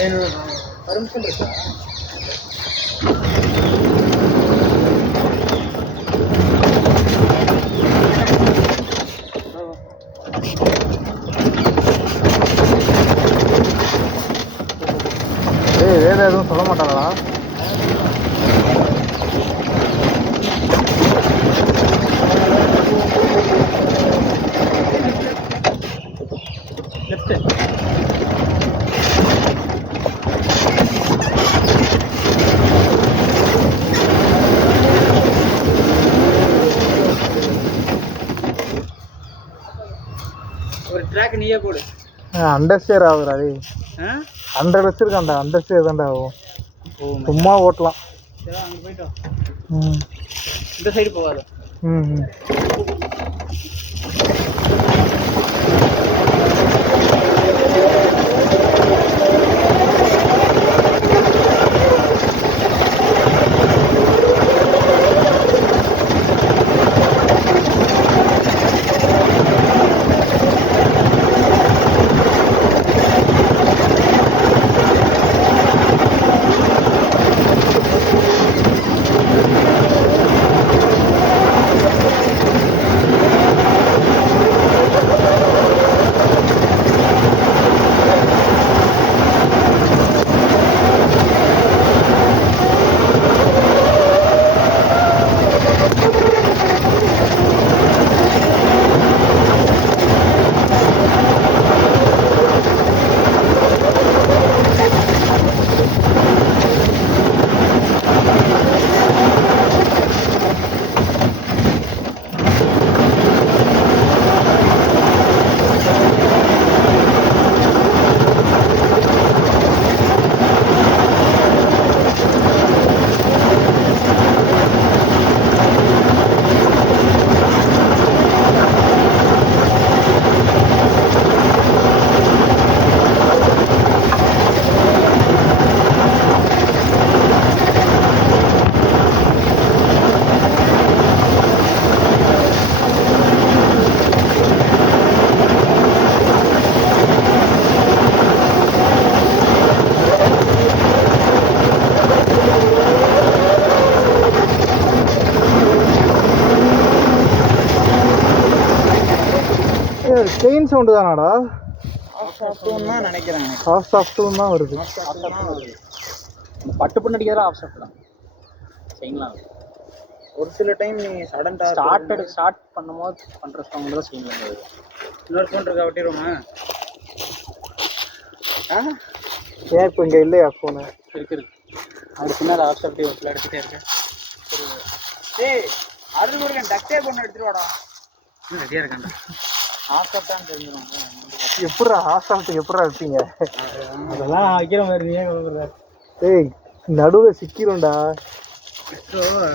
Permission இருக்கா? வேற எதுவும் சொல்ல மாட்டாங்களா? ஒரு ட்ராக் நீயே போடு. அண்டர்ஸ்டேர் ஆகுது. அது 100 வச்சிருக்காண்டா. அண்டர்ஸ்டேர் தான்டா ஆகும். சும்மா ஓட்டலாம். சரி அங்கே போயிட்டோம். இந்த சைடு போகாது. செயின் சவுண்டு தானாடா? தான் நினைக்கிறேன். ஆஃப் சாஃப்ட்டும் தான் வருது. பட்டு பண்ண அடிக்கிறதா ஆஃப் சாஃப்ட் தான் செயின்லாம். ஒரு சில டைம் நீ சடன் ஸ்டார்ட் பண்ணும்போது பண்ணுற சவுண்ட் தான் செயின்ல வருது. இன்னொரு ஃபோன் இருக்கா வெட்டிடுவோமா? ஏன் இப்போ இங்கே இல்லையா ஃபோனு? இருக்கு. அது பின்னால் ஆஃப் சாஃப்டி ஒரு சில எடுத்துகிட்டே இருக்கேன். ஏய் அருள் முருகன் டக்டே பொண்ணு எடுத்துட்டு வாடா. ரெடியாக இருக்காண்டா. ஆஃப் சாஃப்டான்னு தெரிஞ்சிடும். எப்படா ஆஃப் சாஃப்ட்டுக்கு எப்படா இருப்பீங்க? அதெல்லாம் வைக்கிற மாதிரி நீயே கொடுக்குற. ஏய் நடுவில் சிக்கிடும்டா.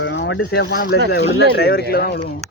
அவன் மட்டும் சேஃபான பிளேஸில் விழுந்தா டிரைவர் கீழே தான் விழுவும்.